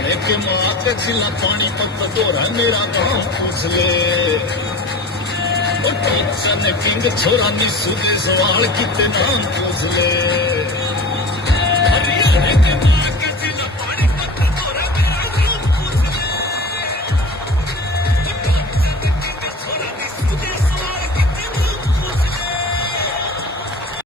बने के माँ के चिल्ला पानी पत्त दोरा मेरा नाम पूछ ले किंग छोरा निसू दे सवाल किते नाम पूछ ले।